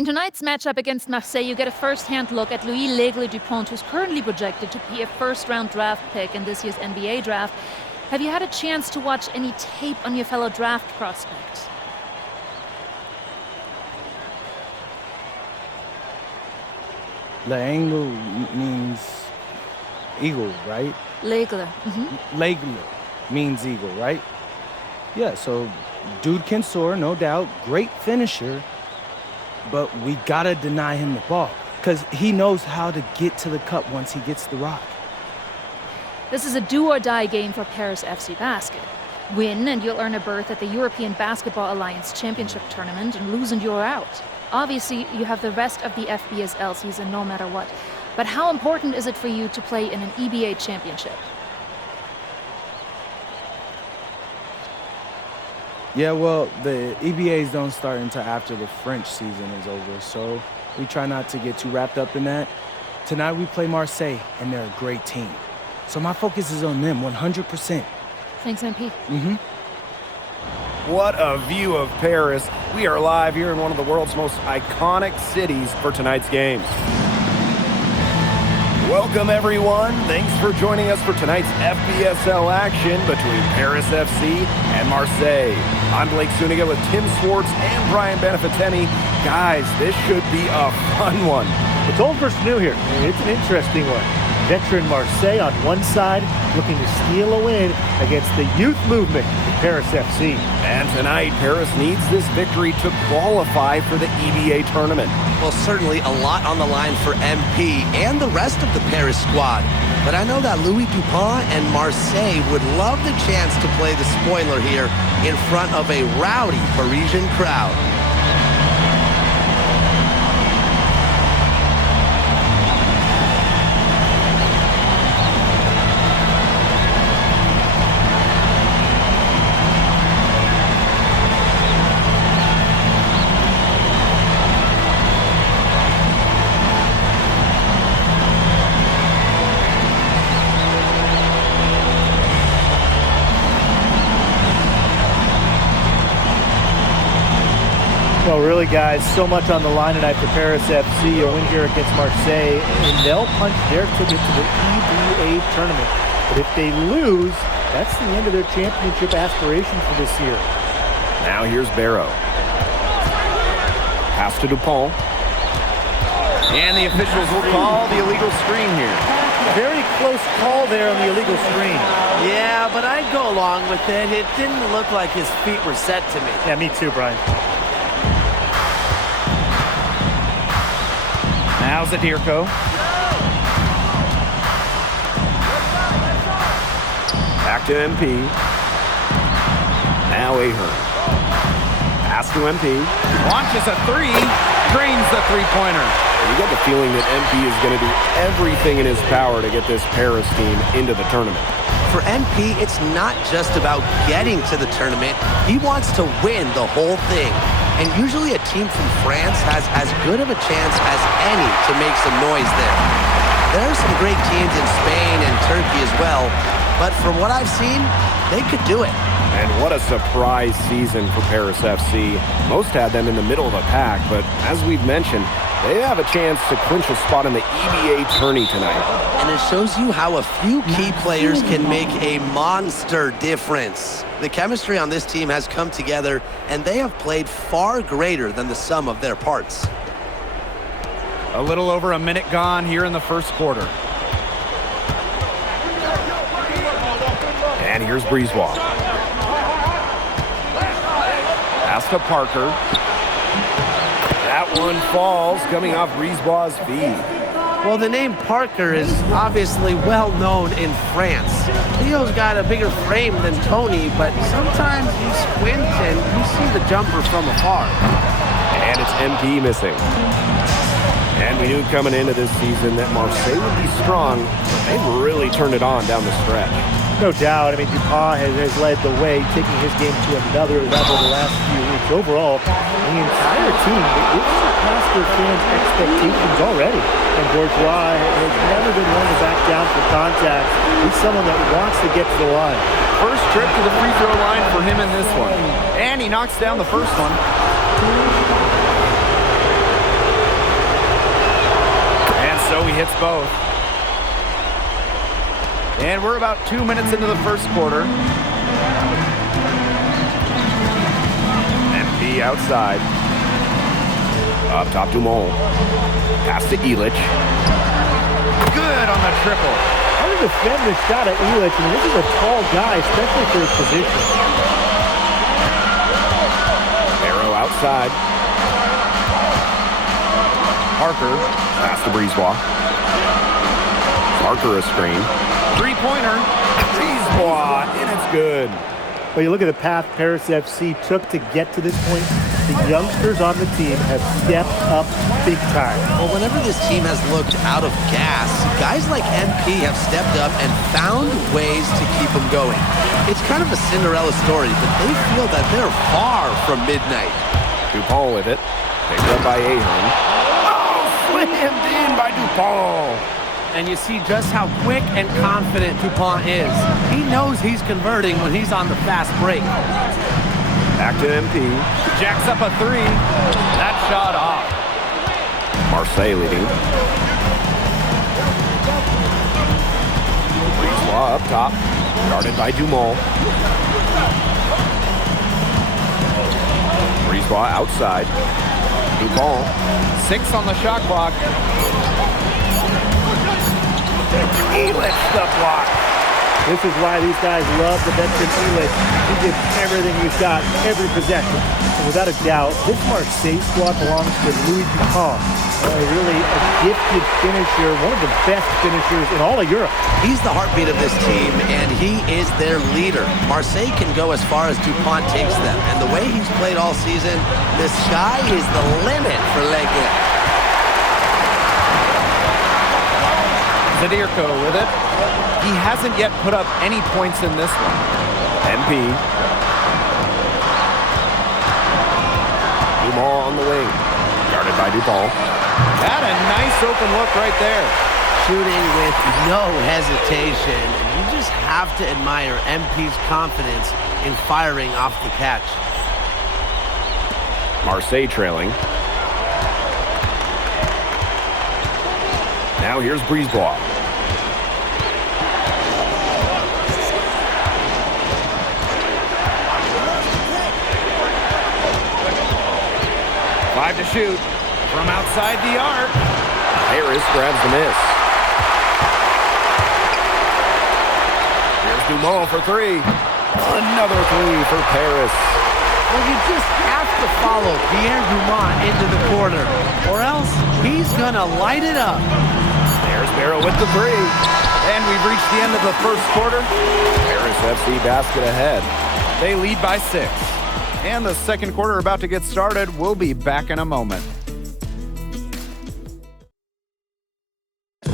In tonight's matchup against Marseille, you get a first-hand look at Louis L'Aigle-Dupont, who's currently projected to be a first-round draft pick in this year's NBA draft. Have you had a chance to watch any tape on your fellow draft prospect? L'Aigle means eagle, right? L'Aigle. L'Aigle means eagle, right? Yeah, so dude can soar, no doubt. Great finisher. But we gotta deny him the ball, because he knows how to get to the cup once he gets the rock. This is a do-or-die game for Paris FC Basket. Win and you'll earn a berth at the European Basketball Alliance Championship Tournament, and lose and you're out. Obviously, you have the rest of the FBSL season no matter what. But how important is it for you to play in an EBA championship? Yeah, well, the EBAs don't start until after the French season is over, so we try not to get too wrapped up in that. Tonight we play Marseille, and they're a great team. So my focus is on them 100%. Thanks, MP. What a view of Paris. We are live here in one of the world's most iconic cities for tonight's game. Welcome, everyone. Thanks for joining us for tonight's FBSL action between Paris FC and Marseille. I'm Blake Zuniga with Tim Swartz and Brian Beneficeni. Guys, this should be a fun one. It's old versus new here. It's an interesting one. Veteran Marseille on one side, looking to steal a win against the youth movement in Paris FC. And tonight, Paris needs this victory to qualify for the EBA tournament. Well, certainly a lot on the line for MP and the rest of the Paris squad. But I know that Louis Dupont and Marseille would love the chance to play the spoiler here in front of a rowdy Parisian crowd. Well, really, guys, so much on the line tonight for Paris FC. A win here against Marseille, and they'll punch their ticket to the EBA tournament. But if they lose, that's the end of their championship aspiration for this year. Now here's Barrow. Pass to Dupont. And the officials will call the illegal screen here. Very close call there on the illegal screen. Yeah, but I'd go along with it. It didn't look like his feet were set to me. Yeah, me too, Brian. Now Zadirko. Back to MP. Now Ahern. Pass to MP. Launches a three. Drains the three-pointer. You get the feeling that MP is going to do everything in his power to get this Paris team into the tournament. For MP, it's not just about getting to the tournament. He wants to win the whole thing. And usually a team from France has as good of a chance as any to make some noise there. There are some great teams in Spain and Turkey as well, but from what I've seen, they could do it. And what a surprise season for Paris FC. Most had them in the middle of the pack, but as we've mentioned, they have a chance to clinch a spot in the EBA tourney tonight. And it shows you how a few key players can make a monster difference. The chemistry on this team has come together, and they have played far greater than the sum of their parts. A little over a minute gone here in the first quarter. And here's Brisebois. Pass to Parker. That one falls, coming off Brisebois' feet. Well, the name Parker is obviously well known in France. Leo's got a bigger frame than Tony, but sometimes you squint and you see the jumper from afar. And it's MP missing. And we knew coming into this season that Marseille would be strong, but they've really turned it on down the stretch. No doubt. I mean, Dupont has led the way, taking his game to another level the last few weeks. Overall, the entire team, it surpassed their fans' expectations already. And Bourgeois has never been one to back down for contact. He's someone that wants to get to the line. First trip to the free throw line for him in this one. And he knocks down the first one. hits both. And we're about 2 minutes into the first quarter. MP outside. Up top to Mole. Pass to Elich. Good on the triple. How to defend this shot at Elich? I mean, this is a tall guy, especially for his position. Arrow outside. Parker. Pass to Brisebois. Parker a screen. Three-pointer. Brisebois, and it's good. But you look at the path Paris FC took to get to this point. The youngsters on the team have stepped up big time. Well, whenever this team has looked out of gas, guys like MP have stepped up and found ways to keep them going. It's kind of a Cinderella story, but they feel that they're far from midnight. Dupont with it. Picked up by Ahern. Oh, slammed in by Dupont. And you see just how quick and confident Dupont is. He knows he's converting when he's on the fast break. Back to MP. Jacks up a three. That shot off. Marseille leading. Brisebois up top. Guarded by Dumont. Brisebois outside. Dupont. 6 on the shot clock. Elich the block. This is why these guys love the veteran Elich. He gives everything he's got, every possession. And without a doubt, this Marseille squad belongs to Louis Dupont. Really a gifted finisher, one of the best finishers in all of Europe. He's the heartbeat of this team, and he is their leader. Marseille can go as far as Dupont takes them. And the way he's played all season, the sky is the limit for Leggett. Zadirko with it. He hasn't yet put up any points in this one. MP. Dumont on the wing. Guarded by Dupont. Had a nice open look right there. Shooting with no hesitation. You just have to admire MP's confidence in firing off the catch. Marseille trailing. Now here's Brisebois. Five to shoot from outside the arc. Harris grabs the miss. Here's Dumont for three. Another three for Paris. Well, you just have to follow Pierre Dumont into the corner, or else he's going to light it up. There's Barrow with the three. And we've reached the end of the first quarter. Paris FC basket ahead. They lead by 6. And the second quarter about to get started. We'll be back in a moment.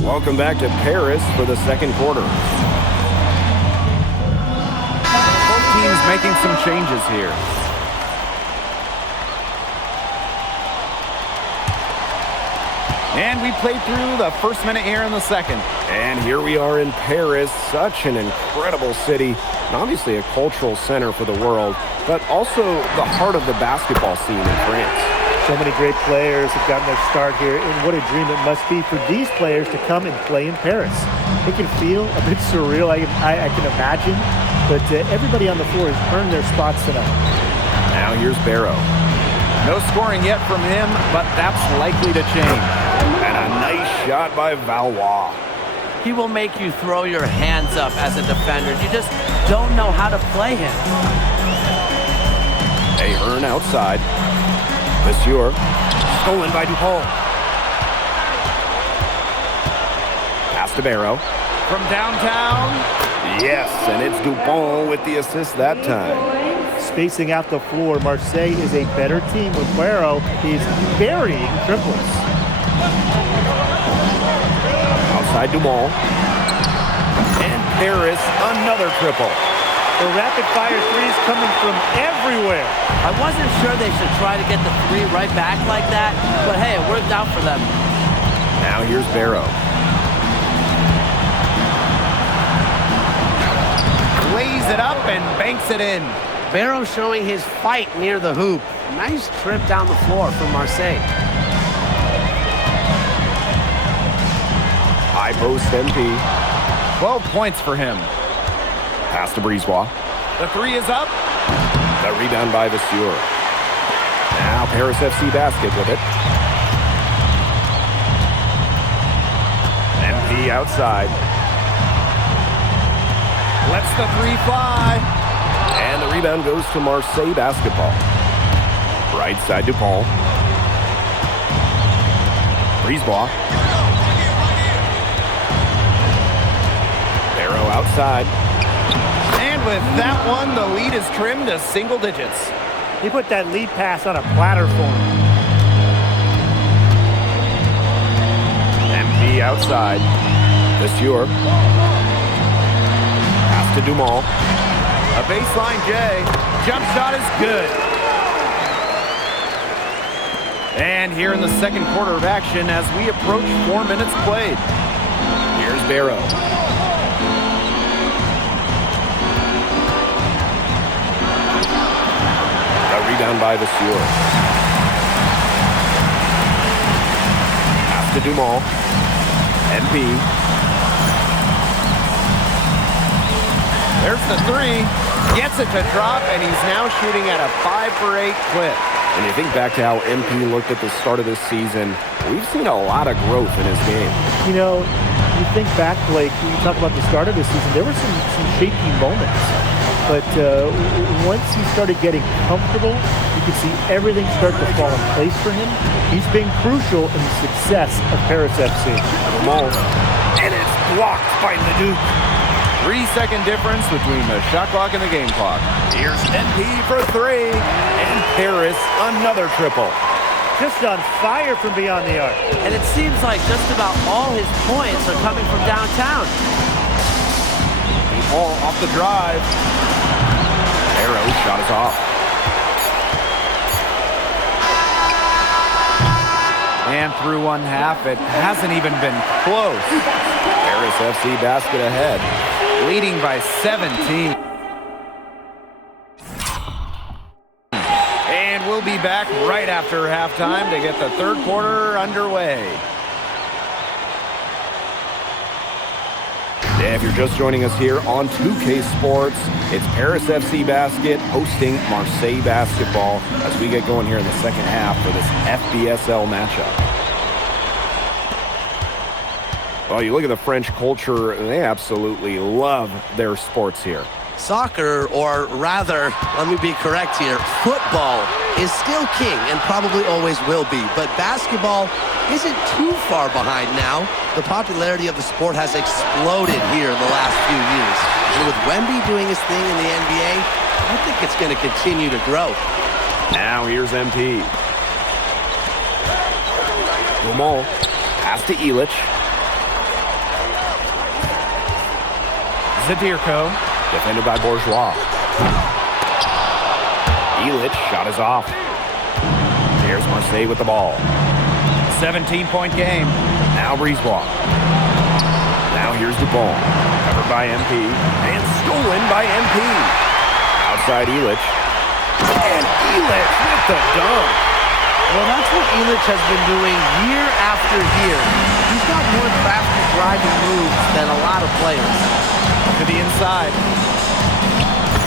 Welcome back to Paris for the second quarter. Both teams making some changes here. And we played through the first minute here in the second. And here we are in Paris, such an incredible city, and obviously a cultural center for the world, but also the heart of the basketball scene in France. So many great players have gotten their start here, and what a dream it must be for these players to come and play in Paris. It can feel a bit surreal, I can imagine, but everybody on the floor has earned their spots tonight. Now here's Barrow. No scoring yet from him, but that's likely to change. And a nice shot by Valois. He will make you throw your hands up as a defender. You just don't know how to play him. Ahern outside. Monsieur. Stolen by Dupont. Pass to Barrow. From downtown. Yes, and it's Dupont with the assist that time. Spacing out the floor, Marseille is a better team when Barrow is burying triples. Outside Dumont. And Paris, another triple. The rapid-fire threes coming from everywhere. I wasn't sure they should try to get the three right back like that, but hey, it worked out for them. Now here's Barrow. Lays it up and banks it in. Barrow showing his fight near the hoop. Nice trip down the floor from Marseille. post, MP. 12 points for him. Pass to Brisebois. The three is up. The rebound by Vasseur. Now Paris FC basket with it. MP outside. Lets the three fly. And the rebound goes to Marseille basketball. Right side to Paul. Brisebois. Barrow outside. And with that one, the lead is trimmed to single digits. He put that lead pass on a platter for him. MP outside. Vasseur. Pass to Dumont. A baseline J. Jump shot is good. And here in the second quarter of action as we approach 4 minutes played. Here's Barrow. A rebound by Vasseur. Pass to Dumont. MP. There's the three. Gets it to drop, and he's now shooting at a 5 for 8 clip. When you think back to how MP looked at the start of this season, we've seen a lot of growth in his game. You know, you think back, Blake, when you talk about the start of this season, there were some shaky moments. But once he started getting comfortable, you could see everything start to fall in place for him. He's been crucial in the success of Paris FC. And it's blocked by Leduc. 3-second difference between the shot clock and the game clock. Here's MP for three. And Paris, another triple. Just on fire from beyond the arc. And it seems like just about all his points are coming from downtown. Ball off the drive. Barrow shot is off. And through one half, it hasn't even been close. Paris FC basket ahead. Leading by 17. And we'll be back right after halftime to get the third quarter underway. Yeah, if you're just joining us here on 2K Sports, it's Paris FC Basket hosting Marseille Basketball as we get going here in the second half for this FBSL matchup. Well, you look at the French culture, they absolutely love their sports here. Soccer, or rather, let me be correct here, football is still king and probably always will be, but basketball isn't too far behind now. The popularity of the sport has exploded here in the last few years. And with Wemby doing his thing in the NBA, I think it's going to continue to grow. Now here's MP. Dumont, pass to Illich. Zadirko. Defended by Bourgeois. Illich, shot is off. Here's Marseille with the ball. 17-point game. Now Brisebois. Now here's Dupont. Covered by MP. And stolen by MP. Outside Illich. And Illich with the dunk. Well, that's what Illich has been doing year after year. He's got more crafty driving moves than a lot of players. To the inside.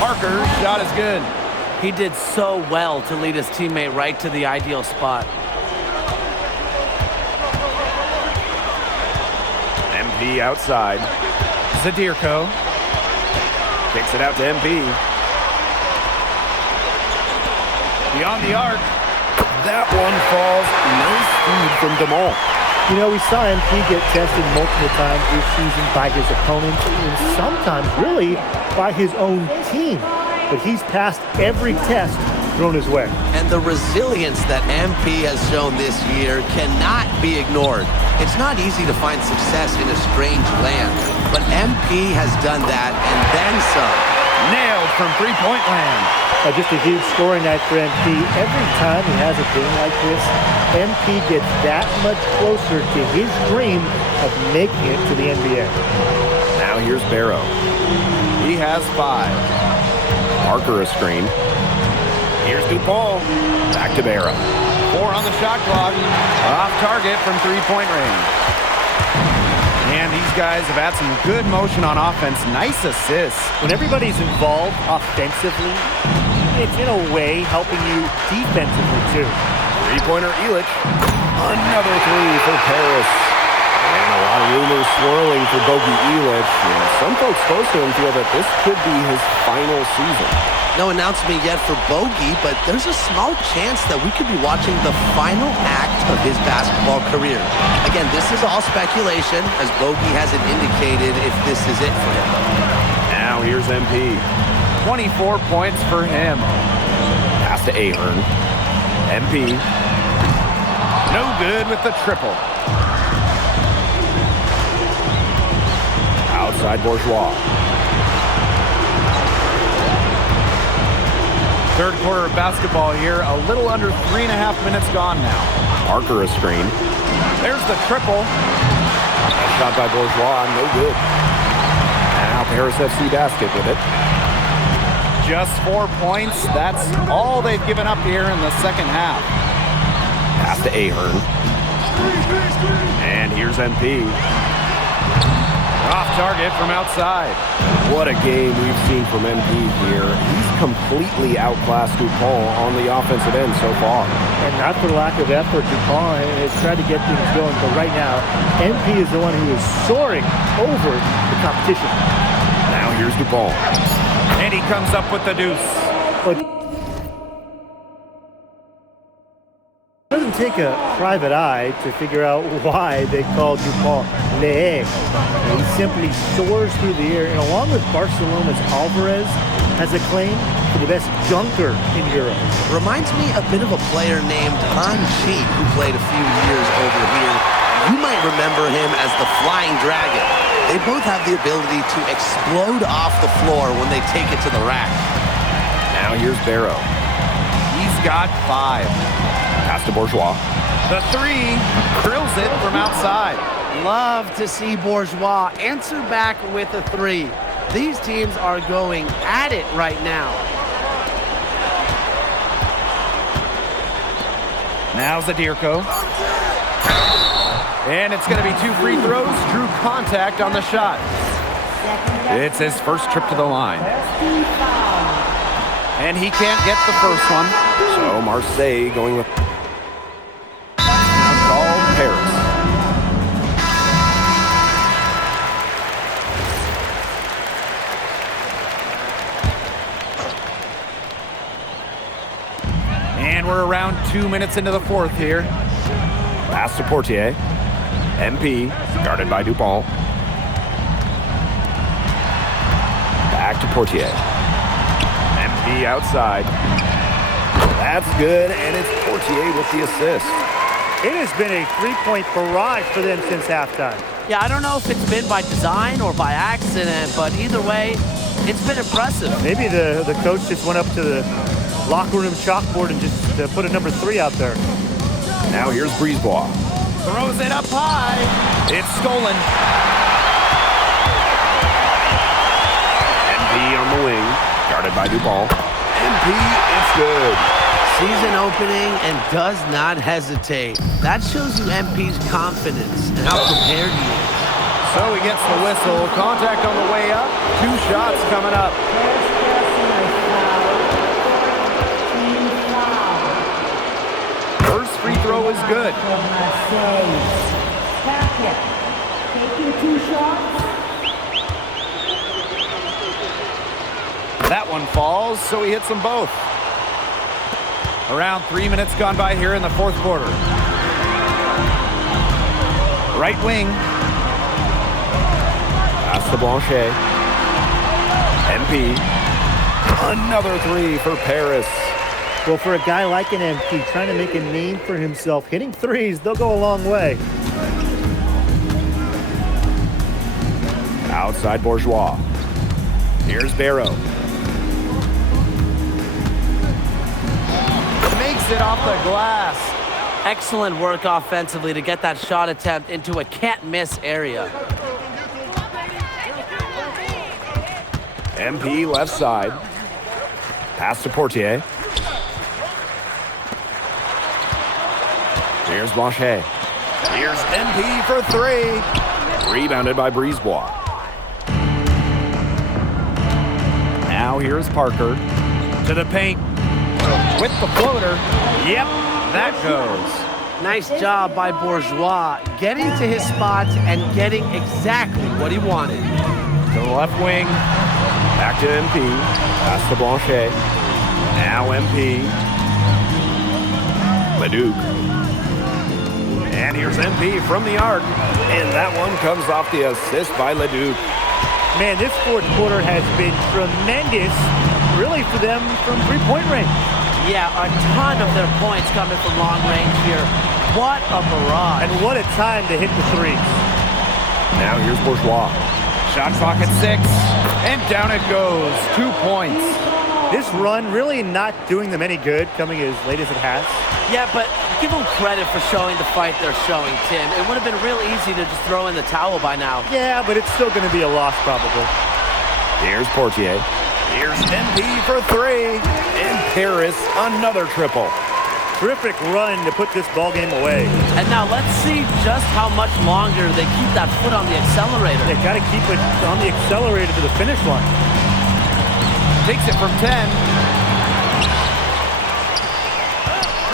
Parker's shot is good. He did so well to lead his teammate right to the ideal spot. MP outside. Zadirko. Kicks it out to MP. Beyond the arc. That one falls. Nice feed from Dumont. You know, we saw MP get tested multiple times this season by his opponents and sometimes really by his own team. But he's passed every test thrown his way. And the resilience that MP has shown this year cannot be ignored. It's not easy to find success in a strange land, but MP has done that and then some. Nailed from three-point land. Just a huge scoring night for MP. Every time he has a game like this, MP gets that much closer to his dream of making it to the NBA. Now here's Barrow. He has 5. Parker a screen. Here's Dupont. Back to Barrow. 4 on the shot clock. Off target from three-point range. And these guys have had some good motion on offense. Nice assists. When everybody's involved offensively, it's in a way helping you defensively too. Three-pointer Illich. Another three for Paris. And a lot of rumors swirling for Bogey Illich. And some folks close to him feel that this could be his final season. No announcement yet for Bogey, but there's a small chance that we could be watching the final act of his basketball career. Again, this is all speculation, as Bogey hasn't indicated if this is it for him. Now here's MP. 24 points for him. Pass to Ahern. MP. No good with the triple. Outside Bourgeois. Third quarter of basketball here. A little under 3.5 minutes gone now. Parker a screen. There's the triple. Shot by Bourgeois, no good. Now Paris FC basket with it. Just 4 points. That's all they've given up here in the second half. Pass to Ahern. And here's MP. Off target from outside. What a game we've seen from MP here. He's completely outclassed Dupont on the offensive end so far. And not for lack of effort, Dupont has tried to get things going, but right now, MP is the one who is soaring over the competition. Now here's Dupont. And he comes up with the deuce. But it doesn't take a private eye to figure out why they call Dupont Le. He simply soars through the air, and along with Barcelona's Alvarez, has a claim for the best dunker in Europe. Reminds me a bit of a player named Han Chi, who played a few years over here. You might remember him as the Flying Dragon. They both have the ability to explode off the floor when they take it to the rack. Now here's Barrow. He's got 5. Pass to Bourgeois. The three drills it from outside. Love to see Bourgeois answer back with a 3. These teams are going at it right now. Now Zadirko. And it's going to be 2 free throws. Drew contact on the shot. It's his first trip to the line. And he can't get the first one. So Marseille going with called Paris. And we're around 2 minutes into the fourth here. Pass to Portier. MP, guarded by Dupont. Back to Portier. MP outside. That's good, and it's Portier with the assist. It has been a three-point barrage for them since halftime. Yeah, I don't know if it's been by design or by accident, but either way, it's been impressive. Maybe the coach just went up to the locker room chalkboard and just put a number 3 out there. Now here's Brisebois. Throws it up high. It's stolen. MP on the wing, guarded by Dupont. MP, it's good. Season opening and does not hesitate. That shows you MP's confidence and how prepared he is. So he gets the whistle. Contact on the way up. 2 shots coming up. First free throw is good. That one falls, so he hits them both. Around 3 minutes gone by here in the fourth quarter. Right wing. Pass to Blanchet. MP. Another 3 for Paris. Well, for a guy like an MP trying to make a name for himself, hitting threes, they'll go a long way. Outside Bourgeois. Here's Barrow. Makes it off the glass. Excellent work offensively to get that shot attempt into a can't-miss area. MP left side. Pass to Portier. Here's Blanchet. Here's MP for 3. Rebounded by Brisebois. Now here's Parker. To the paint. With the floater. Yep, that goes. Nice job by Bourgeois getting to his spot and getting exactly what he wanted. To the left wing. Back to MP. Pass to Blanchet. Now MP. Leduc. And here's MP from the arc. And that one comes off the assist by Leduc. Man, this fourth quarter has been tremendous, really, for them from three-point range. Yeah, a ton of their points coming from long range here. What a barrage. And what a time to hit the threes. Now here's Bourgeois. Shot clock at 6. And down it goes. 2 points. This run really not doing them any good, coming as late as it has. Yeah, but give them credit for showing the fight they're showing, Tim. It would have been real easy to just throw in the towel by now. Yeah, but it's still going to be a loss, probably. Here's Portier. Here's MP for 3. And Paris, another triple. Terrific run to put this ball game away. And now let's see just how much longer they keep that foot on the accelerator. They got to keep it on the accelerator to the finish line. Takes it from 10.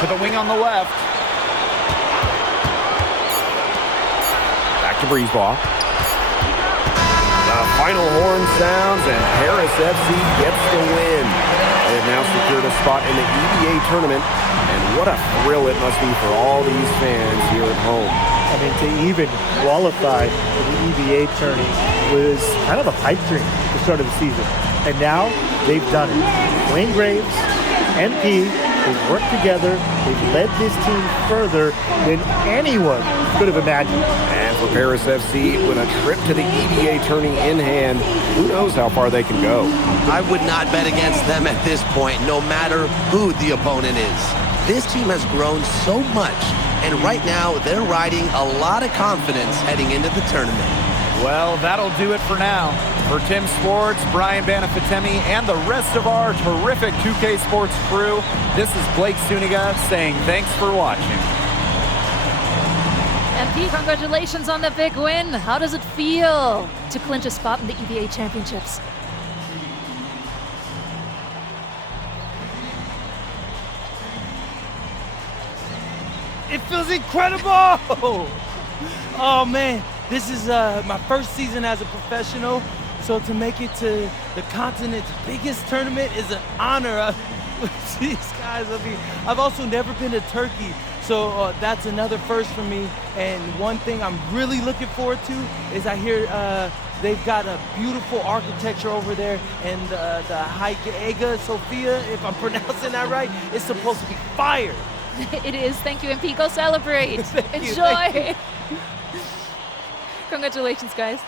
To the wing on the left. Back to Brisebois. The final horn sounds and Paris FC gets the win. They've now secured a spot in the EBA tournament. And what a thrill it must be for all these fans here at home. I mean, to even qualify for the EBA tourney was kind of a pipe dream at the start of the season. And now they've done it. Wayne Graves, MP, they've worked together. They've led this team further than anyone could have imagined. And for Paris FC, with a trip to the EBA tourney in hand, who knows how far they can go. I would not bet against them at this point, no matter who the opponent is. This team has grown so much, and right now they're riding a lot of confidence heading into the tournament. Well, that'll do it for now. For Tim Swartz, Brian Banafitemi, and the rest of our terrific 2K Sports crew, this is Blake Suniga saying thanks for watching. MP, congratulations on the big win. How does it feel to clinch a spot in the EBA championships? It feels incredible! Oh man, this is my first season as a professional, so to make it to the continent's biggest tournament is an honor. These guys, I've also never been to Turkey, so that's another first for me. And one thing I'm really looking forward to is I hear they've got a beautiful architecture over there, and the Hagia Sophia, if I'm pronouncing that right, is supposed to be fire. It is. Thank you, MP. Go celebrate. Thank you, Enjoy. thank you. Congratulations, guys.